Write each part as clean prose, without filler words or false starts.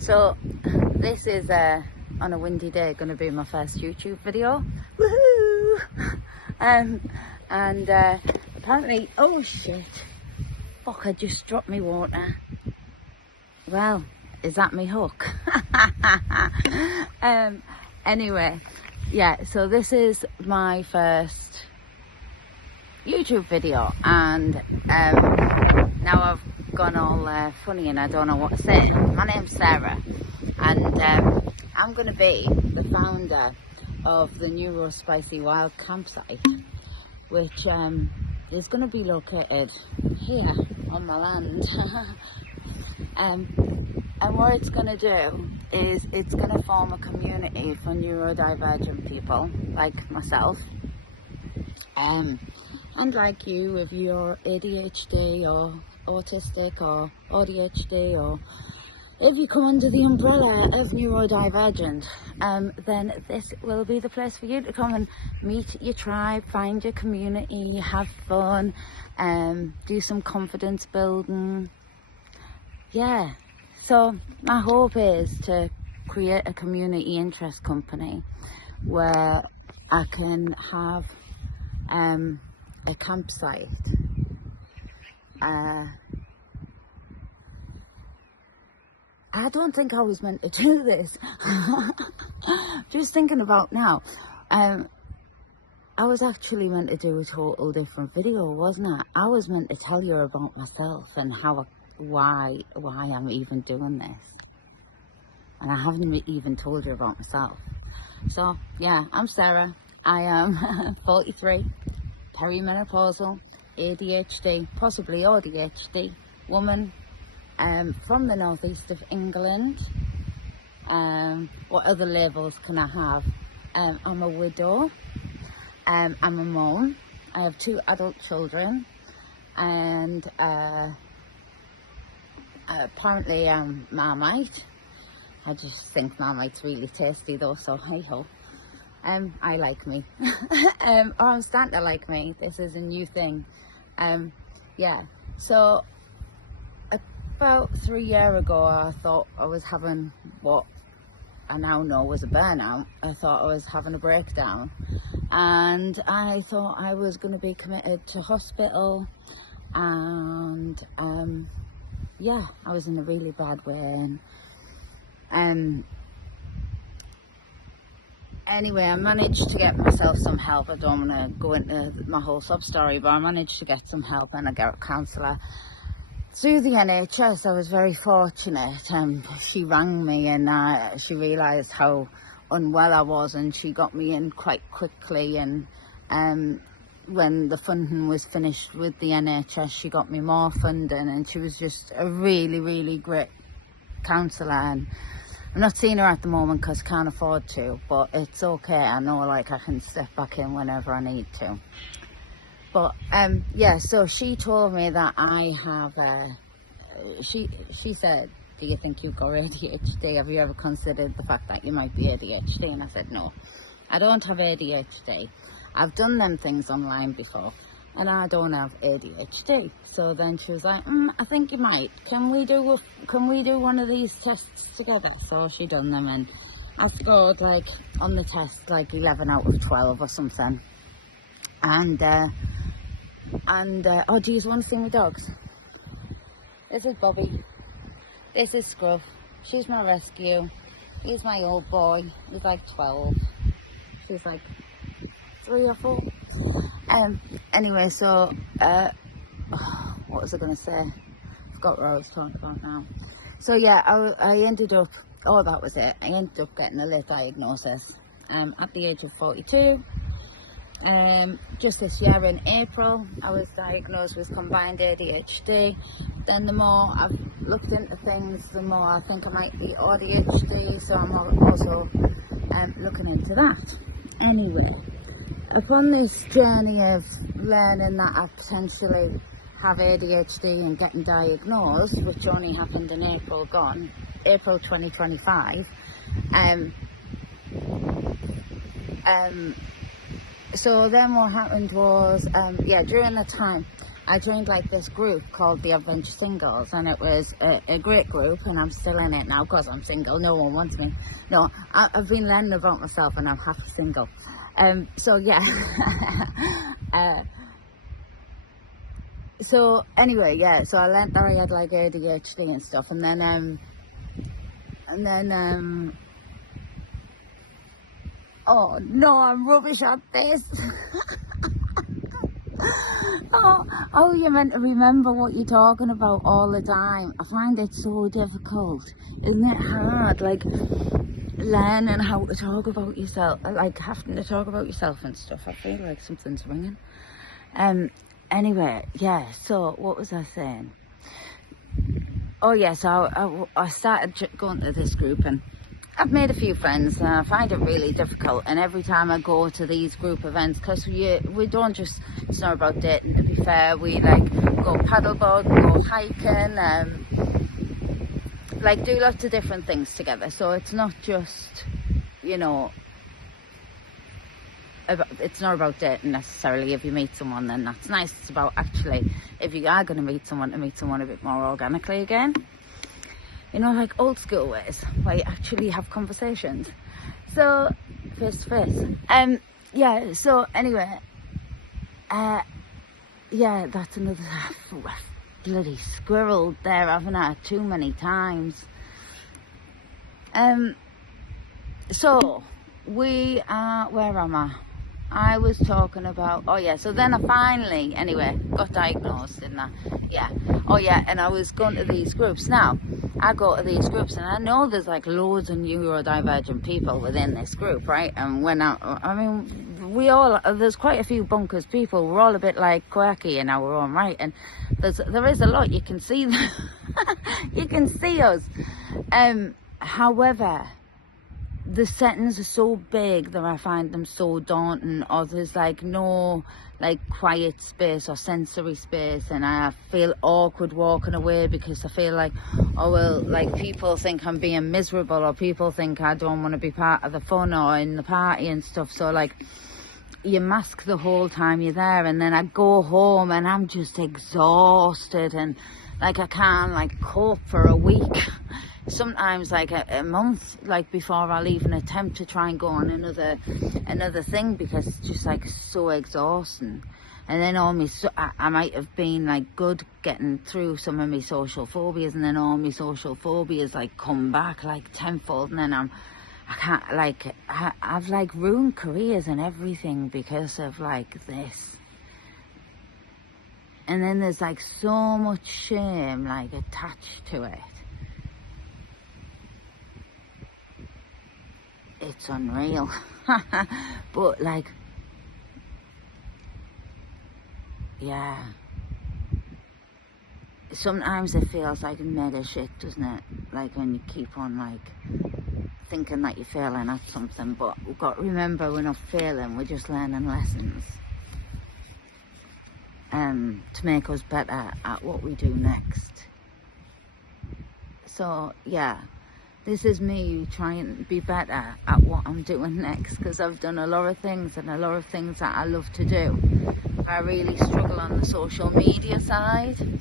So this is on a windy day going to be my first YouTube video. Woohoo! And apparently, oh shit, fuck, I just dropped me water. Well, is that me hook? Anyway, yeah, so this is my first YouTube video, and now I've gone all funny and I don't know what to say. My name's Sarah, and I'm going to be the founder of the Neurospicy Wild Campsite, which is going to be located here on my land. And what it's going to do is it's going to form a community for neurodivergent people like myself, and like you, if you're ADHD or autistic or ADHD, or if you come under the umbrella of neurodivergent, then this will be the place for you to come and meet your tribe, find your community, have fun, do some confidence building. Yeah, so my hope is to create a community interest company where I can have a campsite. I don't think I was meant to do this. Just thinking about now, I was actually meant to do a total different video, wasn't I? I was meant to tell you about myself and why I'm even doing this, and I haven't even told you about myself. So yeah, I'm Sarah. I am 43, perimenopausal, ADHD, possibly ADHD woman, from the northeast of England. What other labels can I have? I'm a widow, I'm a mum, I have 2 adult children, and apparently I'm Marmite. I just think Marmite's really tasty though, so hey ho. I like me. Or I'm starting to like me. This is a new thing. Yeah, so about 3 years ago I thought I was having what I now know was a burnout. I thought I was having a breakdown, and I thought I was going to be committed to hospital, and yeah, I was in a really bad way. And anyway, I managed to get myself some help. I don't want to go into my whole sub story, but I managed to get some help, and I got a counsellor through the NHS. I was very fortunate. She rang me, and she realised how unwell I was, and she got me in quite quickly. And when the funding was finished with the NHS, she got me more funding, and she was just a really, really great counsellor. And I'm not seeing her at the moment because I can't afford to, but it's okay. I know, like, I can step back in whenever I need to. But yeah, so she told me that I have she said, do you think you've got ADHD? Have you ever considered the fact that you might be ADHD? And I said, no, I don't have ADHD. I've done them things online before, and I don't have ADHD. So then she was like, I think you might. Can we do one of these tests together? So she done them, and I scored, like, on the test, like 11 out of 12 or something. And oh, do you want to see my dogs? This is Bobby. This is Scruff. She's my rescue. He's my old boy. He's like 12. She's like 3 or 4. Anyway, so what was I going to say? I forgot what I was talking about now. So yeah, I ended up, oh, that was it. I ended up getting a late diagnosis at the age of 42. Just this year in April, I was diagnosed with combined ADHD. Then the more I've looked into things, the more I think I might be ADHD, so I'm also looking into that. Anyway, upon this journey of learning that I potentially have ADHD and getting diagnosed, which only happened in April 2025, so then what happened was, yeah, during the time I joined like this group called the Adventure Singles, and it was a great group, and I'm still in it now because I'm single. No one wants me. No, I've been learning about myself, and I'm half single. So yeah. So anyway, yeah. So I learned that I had like ADHD and stuff, and then oh no, I'm rubbish at this. Oh, you're meant to remember what you're talking about all the time. I find it so difficult. Isn't it hard? Like learning how to talk about yourself, like having to talk about yourself and stuff. I feel like something's ringing. Anyway, yeah. So what was I saying? Oh yeah. So I started going to this group, and I've made a few friends, and I find it really difficult. And every time I go to these group events, because we don't just, it's not about dating, to be fair, we like go paddleboard, go hiking, like do lots of different things together. So it's not just, you know, it's not about dating necessarily. If you meet someone, then that's nice. It's about actually, if you are going to meet someone, to meet someone a bit more organically again. You know, like old school ways, where you actually have conversations. So, face to face. Yeah, so anyway, yeah, that's another bloody squirrel there, haven't I? Too many times. So, we are, where am I? I was talking about, oh yeah, so then I finally, anyway, got diagnosed, didn't I? Yeah. Oh yeah, and I was going to these groups. Now, I go to these groups, and I know there's like loads of neurodivergent people within this group, right? And when I mean, there's quite a few bonkers people. We're all a bit like quirky in our own right, and there is a lot. You can see you can see us. However, the settings are so big that I find them so daunting, or there's like no like quiet space or sensory space, and I feel awkward walking away because I feel like, oh well, like people think I'm being miserable, or people think I don't want to be part of the fun or in the party and stuff. So like you mask the whole time you're there, and then I go home and I'm just exhausted, and like I can't like cope for a week. Sometimes like a month, like before I'll even attempt to try and go on another thing, because it's just like so exhausting. And then I might have been like good getting through some of my social phobias, and then all my social phobias like come back like tenfold, and then I've like ruined careers and everything because of like this. And then there's like so much shame like attached to it. It's unreal. But like, yeah, sometimes it feels like meta shit, doesn't it? Like when you keep on like thinking that you're failing at something, but we've got to remember we're not failing, we're just learning lessons to make us better at what we do next. So yeah, this is me trying to be better at what I'm doing next, because I've done a lot of things, and a lot of things that I love to do. I really struggle on the social media side. And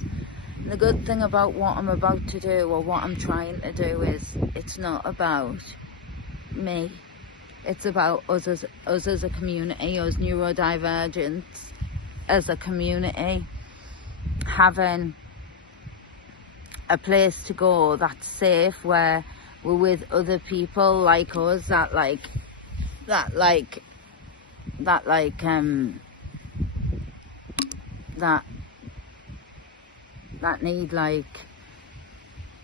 the good thing about what I'm about to do, or what I'm trying to do, is it's not about me. It's about us as a community, us neurodivergents as a community, having a place to go that's safe, where we're with other people like us that need like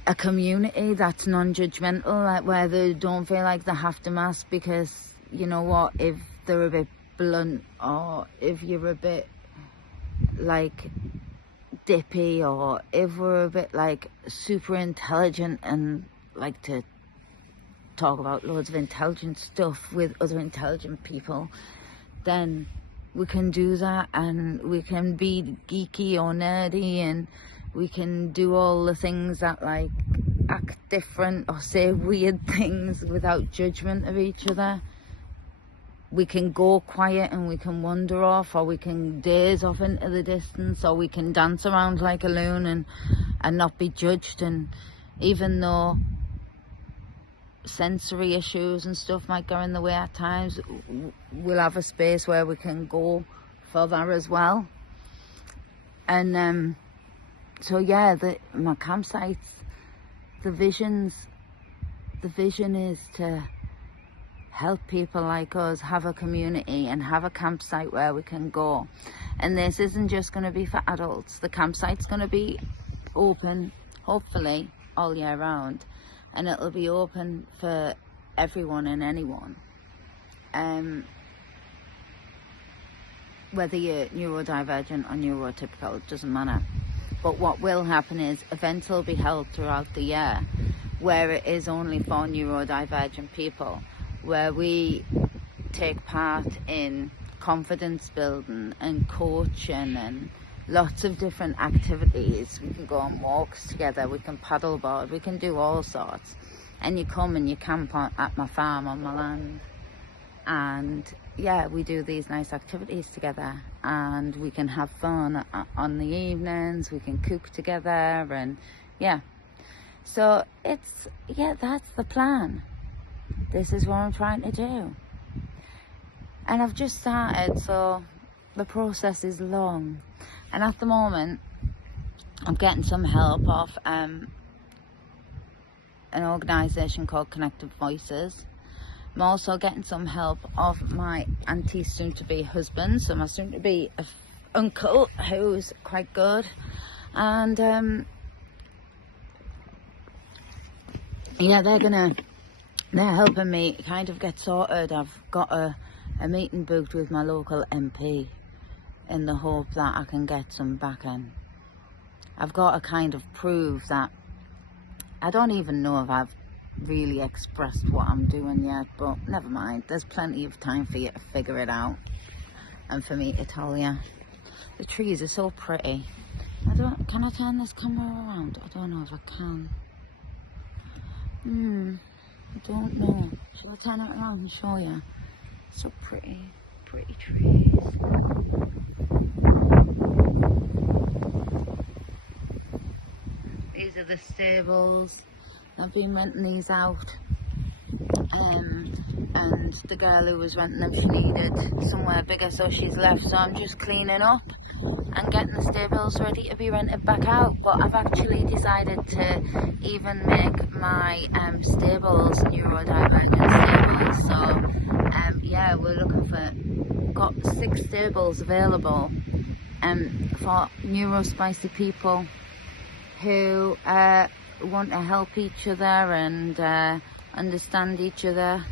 a community that's non-judgmental, like where they don't feel like they have to mask, because you know what, if they're a bit blunt, or if you're a bit like dippy, or if we're a bit like super intelligent and like to talk about loads of intelligent stuff with other intelligent people, then we can do that, and we can be geeky or nerdy, and we can do all the things that like act different or say weird things without judgment of each other. we can go quiet and we can wander off, or we can daze off into the distance, or we can dance around like a loon and not be judged. And even though sensory issues and stuff might go in the way at times, we'll have a space where we can go further as well. And so yeah, my campsites, the vision is to help people like us have a community and have a campsite where we can go. And this isn't just going to be for adults. The campsite's going to be open, hopefully, all year round, and it'll be open for everyone and anyone, whether you're neurodivergent or neurotypical, it doesn't matter. But what will happen is events will be held throughout the year where it is only for neurodivergent people, where we take part in confidence building and coaching and lots of different activities. We can go on walks together, we can paddleboard, we can do all sorts. And you come and you camp at my farm on my land, and yeah, we do these nice activities together, and we can have fun on the evenings, we can cook together, and yeah. So that's the plan. This is what I'm trying to do. And I've just started, so the process is long. And at the moment, I'm getting some help off an organisation called Connected Voices. I'm also getting some help of my auntie soon-to-be husband, so my soon-to-be uncle, who's quite good. And yeah, they're helping me kind of get sorted. I've got a meeting booked with my local MP in the hope that I can get some backing. I've got to kind of prove that. I don't even know if I've really expressed what I'm doing yet, but never mind. There's plenty of time for you to figure it out and for me to tell you. The trees are so pretty. Can I turn this camera around? I don't know if I can. I don't know. Should I turn it around and show you? So pretty trees. These are the stables. I've been renting these out, and the girl who was renting them, she needed somewhere bigger, so she's left. So I'm just cleaning up and getting the stables ready to be rented back out. But I've actually decided to even make my stables neurodivergent stables. So yeah, we're looking for, got 6 stables available for neurospicy people who want to help each other and understand each other,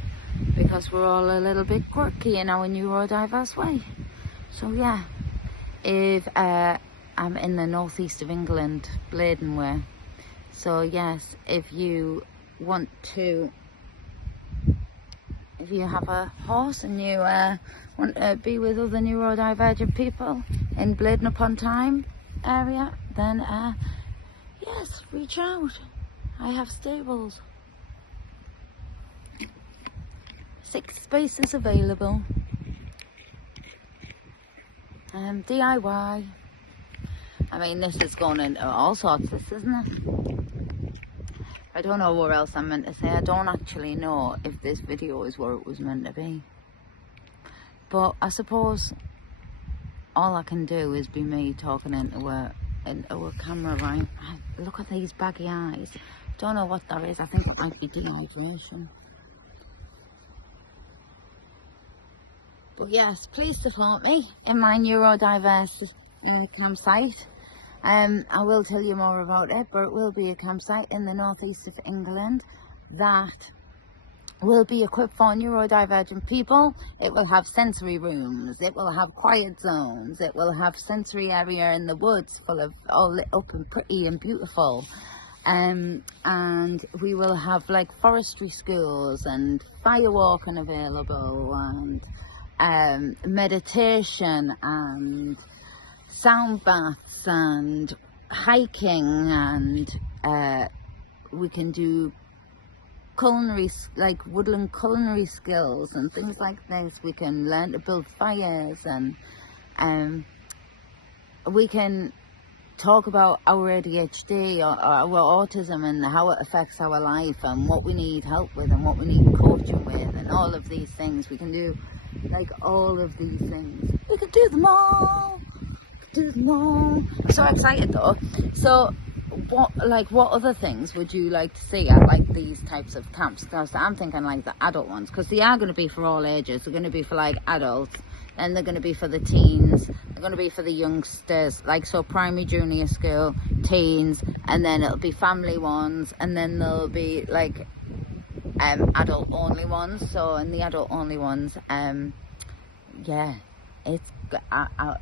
because we're all a little bit quirky in our neurodiverse way. So yeah, if I'm in the northeast of England, Bladen way. So yes, if you want to, if you have a horse and you want to be with other neurodivergent people in Bladen upon Tyne area, then yes, reach out. I have stables. 6 spaces available. DIY. I mean, this is going into all sorts, this, isn't it? I don't know where else I'm meant to say. I don't actually know if this video is where it was meant to be. But I suppose all I can do is be me talking into a camera, right? Look at these baggy eyes. Don't know what that is. I think it might be dehydration. But yes, please support me in my neurodiverse campsite. I will tell you more about it, but it will be a campsite in the northeast of England that will be equipped for neurodivergent people. It will have sensory rooms, it will have quiet zones, it will have sensory area in the woods full of all lit up and pretty and beautiful. And we will have like forestry schools and fire walking available, and meditation and sound baths and hiking, and we can do culinary, like woodland culinary skills and things like this. We can learn to build fires, and we can talk about our ADHD or our autism and how it affects our life and what we need help with and what we need coaching with and all of these things. We can do like all of these things. We can do them all. I'm so excited though. So what other things would you like to see at like these types of camps? Because I'm thinking like the adult ones, because they are going to be for all ages. They're going to be for like adults, then they're going to be for the teens, they're going to be for the youngsters, like so primary, junior school, teens, and then it'll be family ones, and then there'll be like adult only ones. So in the adult only ones, yeah, it's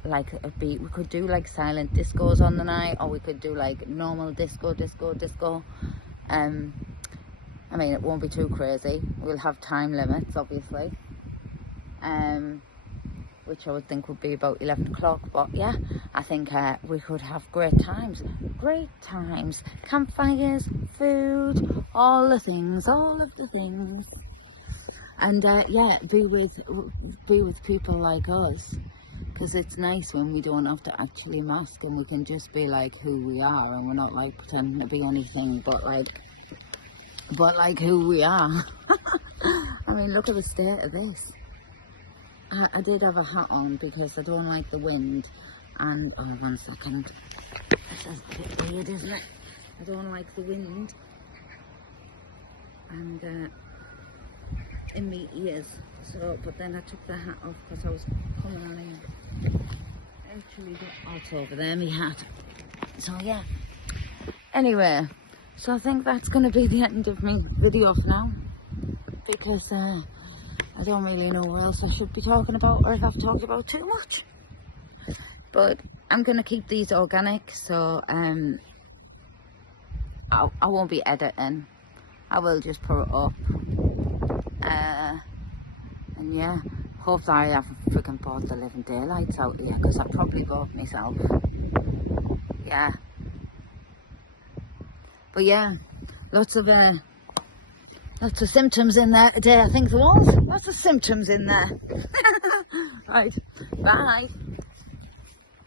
like we could do like silent discos on the night, or we could do like normal disco. I mean, it won't be too crazy. We'll have time limits, obviously, which I would think would be about 11 o'clock. But yeah, I think we could have great times, campfires, food, all of the things. And yeah, be with people like us, because it's nice when we don't have to actually mask and we can just be like who we are, and we're not like pretending to be anything but like who we are. I mean, look at the state of this. I did have a hat on because I don't like the wind, and oh, 1 second, this is a bit weird, isn't it? I don't like the wind and in my ears, so but then I took the hat off because I was coming on actually out over there, my hat. So yeah, anyway, so I think that's going to be the end of my video for now, because I don't really know what else I should be talking about, or if I've talked about too much. But I'm going to keep these organic, so I won't be editing. I will just put it up. And yeah, hope that I haven't freaking bored the living daylights out here, because I probably bored myself. Yeah. But yeah, lots of symptoms in there today. I think there was lots of symptoms in there. Right, bye.